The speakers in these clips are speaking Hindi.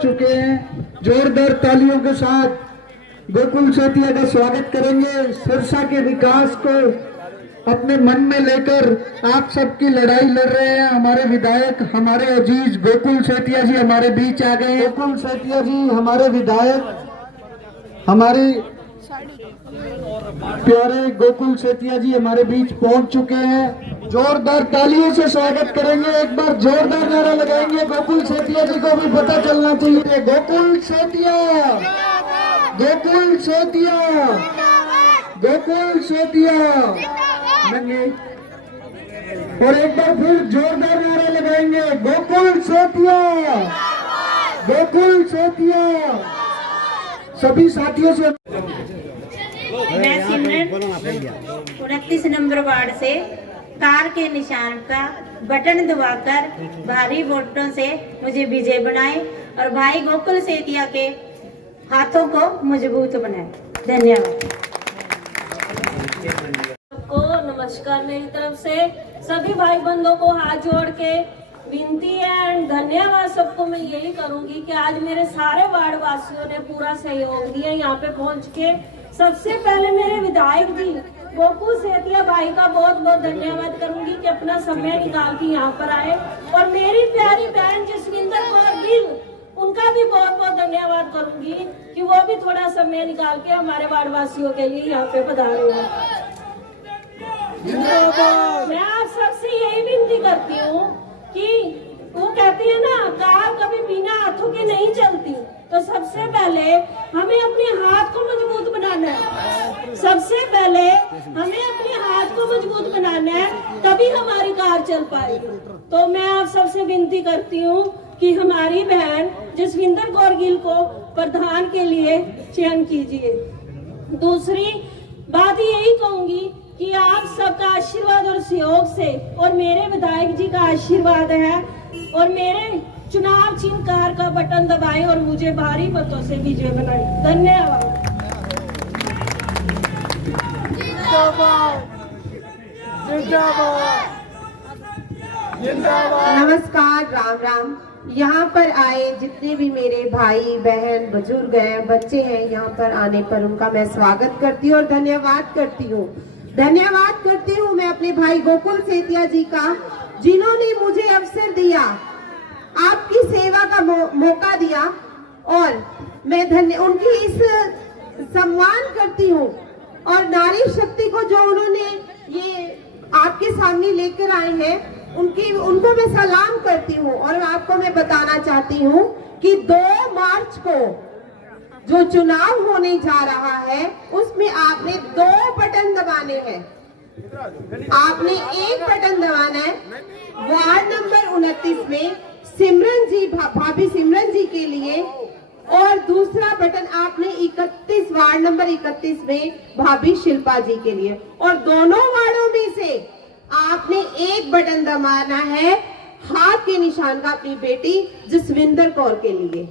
पहुंच चुके हैं। जोरदार तालियों के साथ गोकुल सेतिया का स्वागत करेंगे। सिरसा के विकास को अपने मन में लेकर आप सबकी लड़ाई लड़ रहे हैं हमारे विधायक, हमारे अजीज गोकुल सेतिया जी हमारे बीच आ गए। गोकुल सेतिया जी हमारे विधायक, हमारे प्यारे गोकुल सेतिया जी हमारे बीच पहुंच चुके हैं। जोरदार तालियों से स्वागत करेंगे। एक बार जोरदार नारा लगाएंगे। गोकुल सेतिया जी को भी पता चलना चाहिए। गोकुल सेतिया, गोकुल सेतिया, गोकुल सेतिया। और एक बार फिर जोरदार नारा लगाएंगे। गोकुल सेतिया, गोकुल सेतिया। सभी साथियों से मैं सिमरन 29 नंबर वार्ड से कार के निशान का बटन दबाकर भारी वोटों से मुझे विजय बनाए और भाई गोकुल सेतिया के हाथों को मजबूत बनाए। धन्यवाद। सबको नमस्कार मेरी तरफ से। सभी भाई बंधुओं को हाथ जोड़ के विनती है एंड धन्यवाद सबको मैं यही करूंगी कि आज मेरे सारे वार्ड वासियों ने पूरा सहयोग दिया यहाँ पे पहुंच के। सबसे पहले मेरे विधायक जी गोकुल सेतिया भाई का बहुत बहुत धन्यवाद करूंगी कि अपना समय निकाल के यहाँ पर आए, और मेरी प्यारी बहन जसविंदर कौर गिल उनका भी बहुत बहुत धन्यवाद करूंगी कि वो भी थोड़ा समय निकाल के हमारे वार्ड वासियों के लिए यहाँ पे पधारे हैं। मैं आप सबसे यही विनती करती हूँ कि वो कहती है ना, कार कभी बिना हाथों के नहीं चलती, तो सबसे पहले हमें अपने हाथ को मजबूत बनाना है। सबसे पहले हमें अपने हाथ को मजबूत बनाना है, तभी हमारी कार चल पाएगी। तो मैं आप सबसे विनती करती हूँ कि हमारी बहन जसविंदर कौर गिल को प्रधान के लिए चयन कीजिए। दूसरी बात यही कहूंगी कि आप सबका आशीर्वाद और सहयोग से और मेरे विधायक जी का आशीर्वाद है और मेरे चुनाव चिन्ह कार का बटन दबाएं और मुझे भारी मतों से विजय बनाएं। धन्यवाद। नमस्कार, राम राम। यहाँ पर आए जितने भी मेरे भाई बहन बुजुर्ग हैं, बच्चे हैं, यहाँ पर आने पर उनका मैं स्वागत करती हूँ और धन्यवाद करती हूँ। धन्यवाद करती हूँ मैं अपने भाई गोकुल सेतिया जी का, जिन्होंने मुझे अवसर दिया, आपकी सेवा का मौका दिया, और मैं उनकी इस सम्मान करती हूँ। और नारी शक्ति को जो उन्होंने ये आपके सामने लेकर आए हैं, उनको मैं सलाम करती हूँ। और आपको मैं बताना चाहती हूँ कि 2 मार्च को जो चुनाव होने जा रहा है, उसमें आपने 2 बटन दबाने हैं। आपने एक बटन दबाना है वार्ड नंबर 29 में सिमरन जी, भाभी सिमरन जी के लिए, और दूसरा बटन आपने 31 वार्ड नंबर 31 में भाभी शिल्पा जी के लिए। और दोनों वार्डों में से आपने एक बटन दबाना है हाथ के निशान का अपनी बेटी जसविंदर कौर के लिए।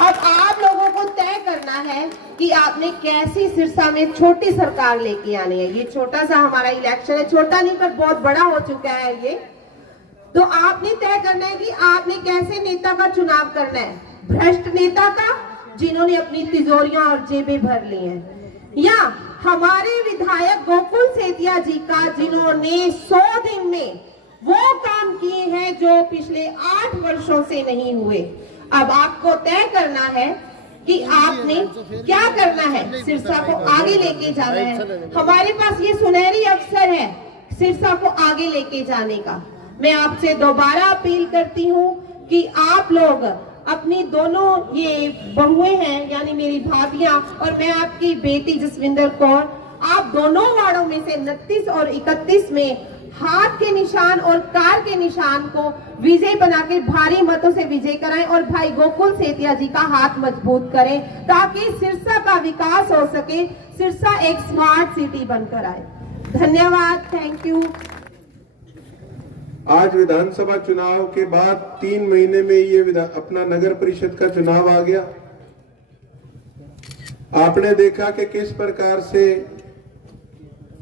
अब आप लोगों को तय करना है कि आपने कैसी सिरसा में छोटी सरकार लेके आनी है। ये छोटा सा हमारा इलेक्शन है, छोटा नहीं पर बहुत बड़ा हो चुका है ये। तो आपने तय करना है कि आपने कैसे नेता का चुनाव करना है। भ्रष्ट नेता का, जिन्होंने अपनी तिजोरियां और जेबें भर ली हैं, या हमारे विधायक गोकुल सेतिया जी का, जिन्होंने 100 दिन में वो काम किए हैं जो पिछले 8 वर्षों से नहीं हुए। अब आपको तय करना है कि आपने क्या करना है। सिरसा को आगे लेके जाना है। हमारे पास ये सुनहरी अवसर है सिरसा को आगे लेके जाने का। मैं आपसे दोबारा अपील करती हूँ कि आप लोग अपनी दोनों ये बहुएं हैं, यानी मेरी भाभियां और मैं आपकी बेटी जसविंदर कौर, आप दोनों वार्डों में से 29 और 31 में हाथ के निशान और कार के निशान को विजय बना के भारी मतों से विजय कराएं और भाई गोकुल सेतिया जी का हाथ मजबूत करें, ताकि सिरसा का विकास हो सके, सिरसा एक स्मार्ट सिटी बनकर आए। धन्यवाद, थैंक यू। आज विधानसभा चुनाव के बाद 3 महीने में ये अपना नगर परिषद का चुनाव आ गया। आपने देखा कि किस प्रकार से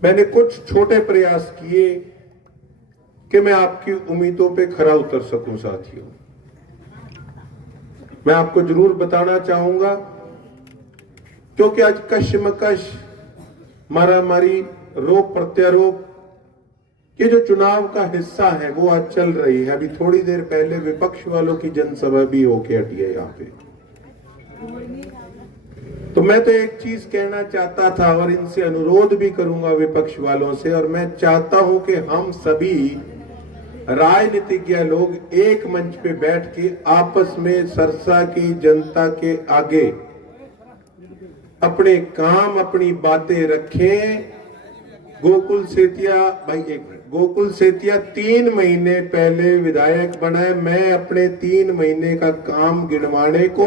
मैंने कुछ छोटे प्रयास किए कि मैं आपकी उम्मीदों पे खरा उतर सकूं। साथियों, मैं आपको जरूर बताना चाहूंगा, क्योंकि आज कश्मकश, मारामारी, रोप प्रत्यारोप, ये जो चुनाव का हिस्सा है वो आज चल रही है। अभी थोड़ी देर पहले विपक्ष वालों की जनसभा भी होके हटी है यहाँ पे। तो मैं तो एक चीज कहना चाहता था और इनसे अनुरोध भी करूंगा विपक्ष वालों से, और मैं चाहता हूं कि हम सभी राजनीतिज्ञ लोग एक मंच पे बैठ के आपस में सरसा की जनता के आगे अपने काम, अपनी बातें रखें। गोकुल सेतिया भाई, एक मिनट, गोकुल सेतिया 3 महीने पहले विधायक बना है। मैं अपने 3 महीने का काम गिनवाने को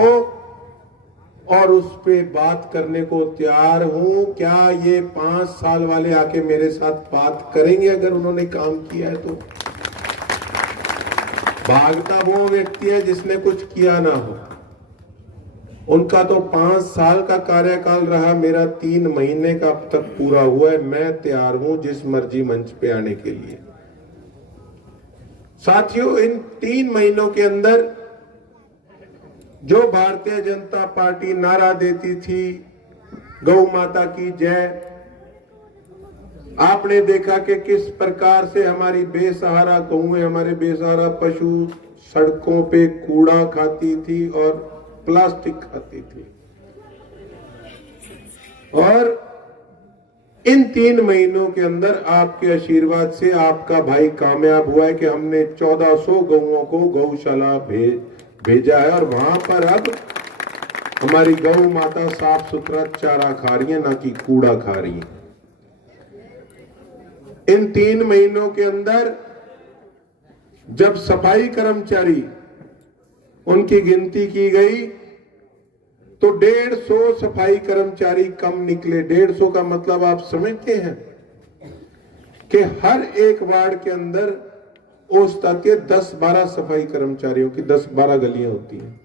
और उस पे बात करने को तैयार हूं। क्या ये 5 साल वाले आके मेरे साथ बात करेंगे अगर उन्होंने काम किया है तो? भागता वो व्यक्ति है जिसने कुछ किया ना हो। उनका तो 5 साल का कार्यकाल रहा, मेरा 3 महीने का अब तक पूरा हुआ है। मैं तैयार हूं जिस मर्जी मंच पे आने के लिए। साथियों, इन 3 महीनों के अंदर जो भारतीय जनता पार्टी नारा देती थी, गौ माता की जय, आपने देखा कि किस प्रकार से हमारी बेसहारा गौएं, हमारे बेसहारा पशु सड़कों पे कूड़ा खाती थी और प्लास्टिक खाती थी। और इन 3 महीनों के अंदर आपके आशीर्वाद से आपका भाई कामयाब हुआ है कि हमने 1400 गौओं को गौशाला भेजा है और वहां पर अब हमारी गौ माता साफ सुथरा चारा खा रही है, ना कि कूड़ा खा रही है। इन 3 महीनों के अंदर जब सफाई कर्मचारी उनकी गिनती की गई तो 150 सफाई कर्मचारी कम निकले। 150 का मतलब आप समझते हैं कि हर एक वार्ड के अंदर औसत आती है 10-12 सफाई कर्मचारियों की, 10-12 गलियां होती हैं।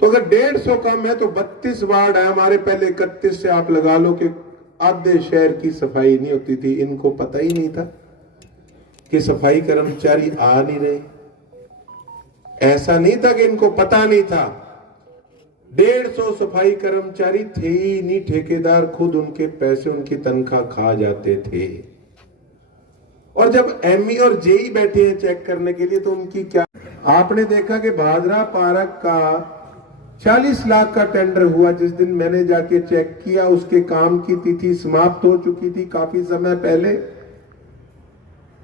तो अगर 150 कम है तो 32 वार्ड है हमारे, पहले 31 से आप लगा लो कि आधे शहर की सफाई नहीं होती थी। इनको पता ही नहीं था कि सफाई कर्मचारी आ नहीं रहे। ऐसा नहीं था कि इनको पता नहीं था, 150 सफाई कर्मचारी थे ही नहीं, ठेकेदार खुद उनके पैसे, उनकी तनख्वाह खा जाते थे। और जब एमई और जेई बैठे हैं चेक करने के लिए तो उनकी क्या, आपने देखा कि भादरा पार्क का 40 लाख का टेंडर हुआ। जिस दिन मैंने जाके चेक किया उसके काम की तिथि समाप्त हो चुकी थी काफी समय पहले।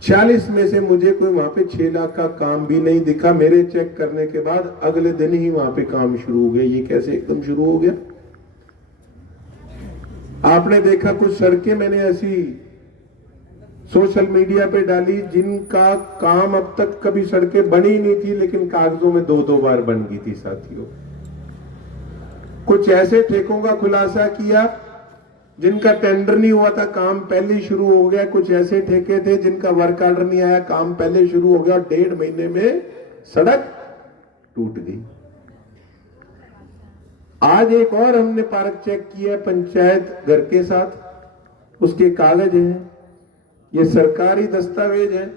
40 में से मुझे कोई वहां पे 6 लाख का काम भी नहीं दिखा। मेरे चेक करने के बाद अगले दिन ही वहां पे काम शुरू हो गया। ये कैसे एकदम शुरू हो गया? आपने देखा कुछ सड़कें मैंने ऐसी सोशल मीडिया पे डाली जिनका काम अब तक कभी सड़कें बनी नहीं थी, लेकिन कागजों में 2-2 बार बन गई थी। साथियों, कुछ ऐसे ठेकों का खुलासा किया जिनका टेंडर नहीं हुआ था, काम पहले शुरू हो गया। कुछ ऐसे ठेके थे जिनका वर्क ऑर्डर नहीं आया, काम पहले शुरू हो गया। 1.5 महीने में सड़क टूट गई। आज एक और हमने पार्क चेक किया पंचायत घर के साथ, उसके कागज हैं, ये सरकारी दस्तावेज है।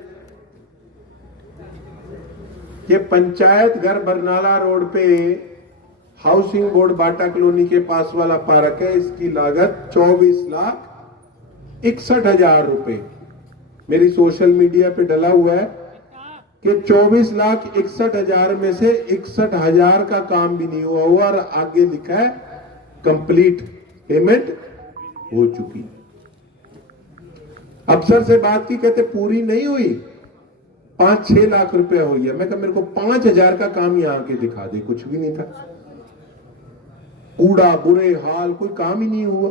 ये पंचायत घर बरनाला रोड पे हाउसिंग बोर्ड बाटा कॉलोनी के पास वाला पार्क है। इसकी लागत 24,61,000 रुपए। मेरी सोशल मीडिया पे डला हुआ है कि 24,61,000 में से 61,000 का काम भी नहीं हुआ और आगे लिखा है कंप्लीट, पेमेंट हो चुकी। अफसर से बात की, कहते पूरी नहीं हुई, 5-6 लाख रुपया हुई है। मैं कहा मेरे को 5,000 का काम यहाँ आके दिखा दे। कुछ भी नहीं था, कूड़ा, बुरे हाल, कोई काम ही नहीं हुआ।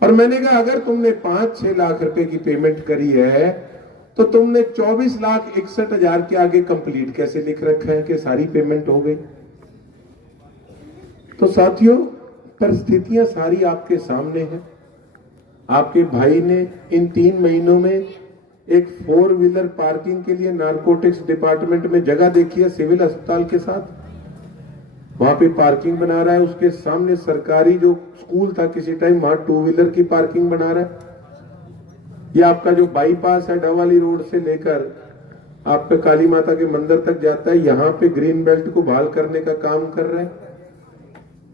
और मैंने कहा अगर तुमने 5-6 लाख रुपए की पेमेंट करी है तो तुमने 24,61,000 के आगे कंप्लीट कैसे लिख रखा है कि सारी पेमेंट हो गई? तो साथियों, परिस्थितियां सारी आपके सामने हैं। आपके भाई ने इन 3 महीनों में एक 4 व्हीलर पार्किंग के लिए नारकोटिक्स डिपार्टमेंट में जगह देखी है, सिविल अस्पताल के साथ, वहां पे पार्किंग बना रहा है। उसके सामने सरकारी जो स्कूल था किसी टाइम, वहां 2 व्हीलर की पार्किंग बना रहा है। ये आपका जो बाईपास है डवाली रोड से लेकर आपका काली माता के मंदिर तक जाता है, यहाँ पे ग्रीन बेल्ट को बहाल करने का काम कर रहे हैं।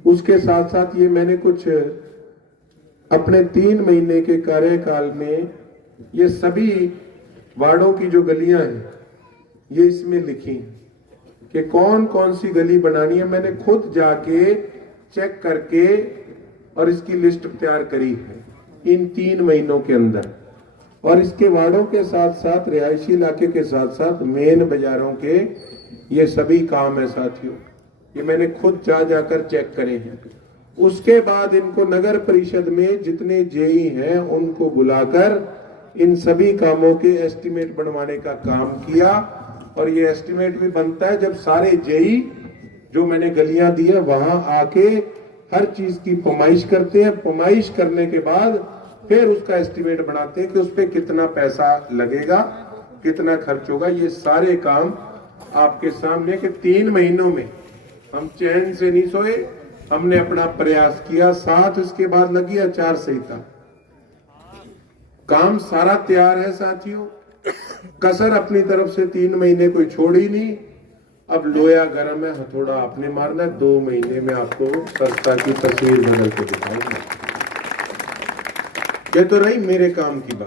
उसके साथ साथ ये मैंने कुछ अपने 3 महीने के कार्यकाल में ये सभी वार्डों की जो गलियां हैं ये इसमें लिखी कि कौन कौन सी गली बनानी है। मैंने खुद जाके चेक करके और इसकी लिस्ट तैयार करी है इन 3 महीनों के अंदर। और इसके वार्डों के साथ साथ रिहायशी इलाके के साथ साथ मेन बाजारों के ये सभी काम है साथियों, ये मैंने खुद जाकर चेक करे हैं। उसके बाद इनको नगर परिषद में जितने जेई हैं उनको बुलाकर इन सभी कामों के एस्टीमेट बनवाने का काम किया। और ये एस्टीमेट भी बनता है जब सारे जेई जो मैंने गलियां दी है वहां आके हर चीज की पमाइश करते हैं। पमाइश करने के बाद फिर उसका एस्टीमेट बनाते हैं कि उस पर कितना पैसा लगेगा, कितना खर्च होगा। ये सारे काम आपके सामने के 3 महीनों में हम चैन से नहीं सोए, हमने अपना प्रयास किया। साथ इसके बाद लगी आचार संहिता, काम सारा तैयार है साथियों, कसर अपनी तरफ से 3 महीने कोई छोड़ी नहीं। अब लोया गरम है, हथौड़ा आपने मारना है। 2 महीने में आपको संस्था की तस्वीर बदल के दिखाऊंगा। ये तो रही मेरे काम की बात।